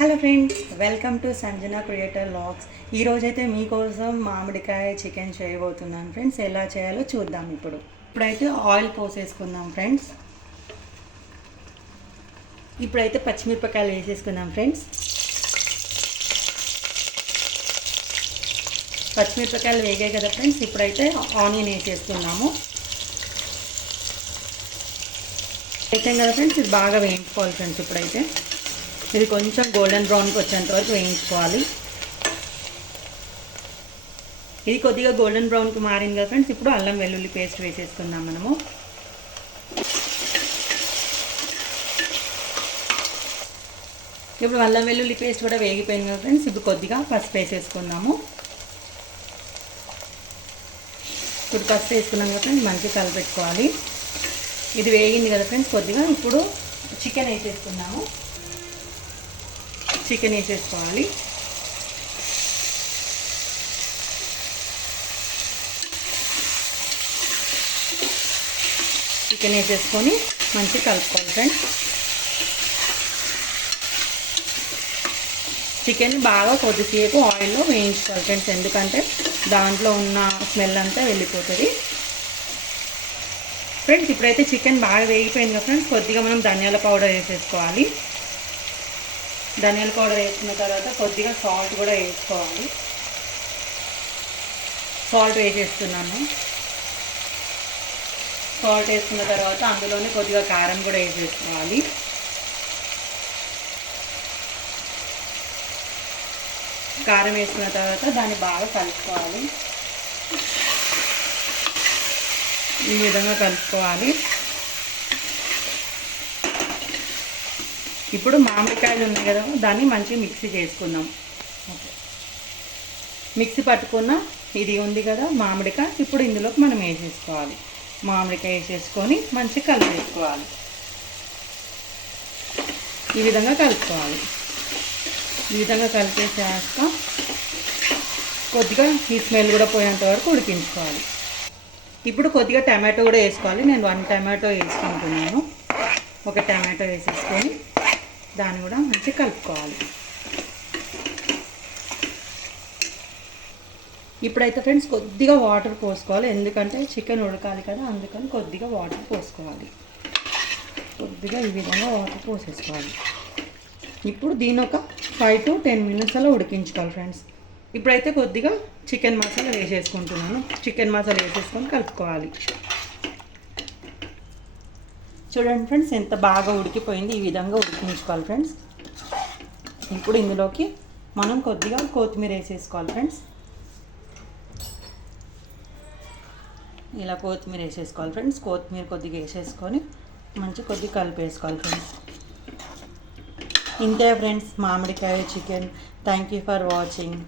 Hello friends, welcome to Sanjana creator vlogs. ఈరోజైతే మీకోసం మామిడికాయ చికెన్ చేయబోతున్నాను ఫ్రెండ్స్. ఎలా చేయాలో చూద్దాం. ఇప్పుడైతే ఆయిల్ పోసేసుకుందాం ఫ్రెండ్స్. ఇప్పుడైతే పచ్చిమిరపకాయలు వేసేసుకుందాం ఫ్రెండ్స్. పచ్చిమిరపకాయలు వేగాయి కదా ఫ్రెండ్స్. ఇప్పుడైతే ఆనియన్ వేసేసుకున్నాము. వేసాం కదా ఫ్రెండ్స్, ఇది బాగా వేయించుకోవాలి ఫ్రెండ్స్. ఇప్పుడైతే ఇది కొంచెం గోల్డెన్ బ్రౌన్కి వచ్చేంత వరకు వేయించుకోవాలి. ఇది కొద్దిగా గోల్డెన్ బ్రౌన్కి మారింది కదా ఫ్రెండ్స్. ఇప్పుడు అల్లం వెల్లుల్లి పేస్ట్ వేసేసుకుందాం మనము. ఇప్పుడు అల్లం వెల్లుల్లి పేస్ట్ కూడా వేగిపోయింది కదా ఫ్రెండ్స్. ఇప్పుడు కొద్దిగా పసుపు వేసేసుకుందాము. ఇప్పుడు పసుపు వేసుకున్నాం కదా ఫ్రెండ్స్, మంచిగా కలిపెట్టుకోవాలి. ఇది వేగింది కదా ఫ్రెండ్స్ కొద్దిగా. ఇప్పుడు చికెన్ వేసేసుకున్నాము. చికెన్ వేసేసుకోవాలి. చికెన్ వేసేసుకొని మంచిగా కలుపుకోవాలి ఫ్రెండ్స్. చికెన్ బాగా కొద్దిసేపు ఆయిల్లో వేయించుకోవాలి ఫ్రెండ్స్, ఎందుకంటే దాంట్లో ఉన్న స్మెల్ అంతా వెళ్ళిపోతుంది ఫ్రెండ్స్. ఇప్పుడైతే చికెన్ బాగా వేగిపోయింది కదా ఫ్రెండ్స్, కొద్దిగా మనం ధనియాల పౌడర్ వేసేసుకోవాలి. ధనియాల పౌడర్ వేసుకున్న తర్వాత కొద్దిగా సాల్ట్ కూడా వేసుకోవాలి. సాల్ట్ వేసేస్తున్నాను. సాల్ట్ వేసుకున్న తర్వాత అందులోనే కొద్దిగా కారం కూడా వేసేసుకోవాలి. కారం వేసుకున్న తర్వాత దాన్ని బాగా కలుపుకోవాలి. ఈ విధంగా కలుపుకోవాలి. ఇప్పుడు మామిడికాయలు ఉన్నాయి కదా, దాన్ని మంచిగా మిక్సీ చేసుకుందాం. మిక్సీ పట్టుకున్న ఇది ఉంది కదా మామిడికాయ, ఇప్పుడు ఇందులోకి మనం వేసేసుకోవాలి. మామిడికాయ వేసేసుకొని మంచిగా కలిపేసుకోవాలి. ఈ విధంగా కలుపుకోవాలి. ఈ విధంగా కలిపేసాక కొద్దిగా ఈ స్మెల్ కూడా పోయేంత వరకు ఉడికించుకోవాలి. ఇప్పుడు కొద్దిగా టమాటో కూడా వేసుకోవాలి. నేను 1 టమాటో వేసుకుంటున్నాను. ఒక టమాటో వేసేసుకొని దాన్ని కూడా మంచిగా కలుపుకోవాలి. ఇప్పుడైతే ఫ్రెండ్స్ కొద్దిగా వాటర్ పోసుకోవాలి, ఎందుకంటే చికెన్ ఉడకాలి కదా, అందుకని కొద్దిగా వాటర్ పోసుకోవాలి. కొద్దిగా ఈ విధంగా వాటర్ పోసేసుకోవాలి. ఇప్పుడు దీని ఒక 5 to 10 minutes అలా ఉడికించుకోవాలి ఫ్రెండ్స్. ఇప్పుడైతే కొద్దిగా చికెన్ మసాలా వేసేసుకుంటున్నాను. చికెన్ మసాలా వేసేసుకొని కలుపుకోవాలి. చూడండి ఫ్రెండ్స్, ఎంత బాగా ఉడికిపోయింది. ఈ విధంగా ఉడికించుకోవాలి ఫ్రెండ్స్. ఇప్పుడు ఇందులోకి మనం కొద్దిగా కొత్తిమీర వేసేసుకోవాలి ఫ్రెండ్స్. ఇలా కొత్తిమీర వేసేసుకోవాలి ఫ్రెండ్స్. కొత్తిమీర కొద్దిగా వేసేసుకొని మంచిగా కొద్దిగా కలిపేసుకోవాలి ఫ్రెండ్స్. ఇంతే ఫ్రెండ్స్, మామిడికాయ chicken. Thank you for watching.